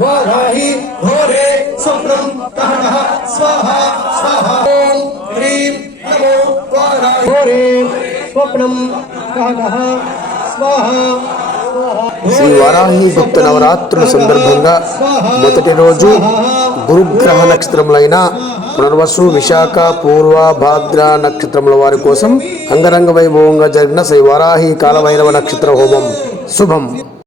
వారాహి ఘోరే స్వప్నం కహః స్వాహా స్వాహా ఓం హ్రీం నమో వారాహి ఘోరే స్వప్నం కహః స్వాహా. శ్రీ వారాహి గుప్త నవరాత్రుల సందర్భంగా మొదటి రోజు గురుగ్రహ నక్షత్రములైన పునర్వసు, విశాఖ, పూర్వ, భాద్ర నక్షత్రముల వారి కోసం అంగరంగ వైభవంగా జరిగిన శ్రీ వారాహి కాలభైరవ నక్షత్ర హోమం శుభం.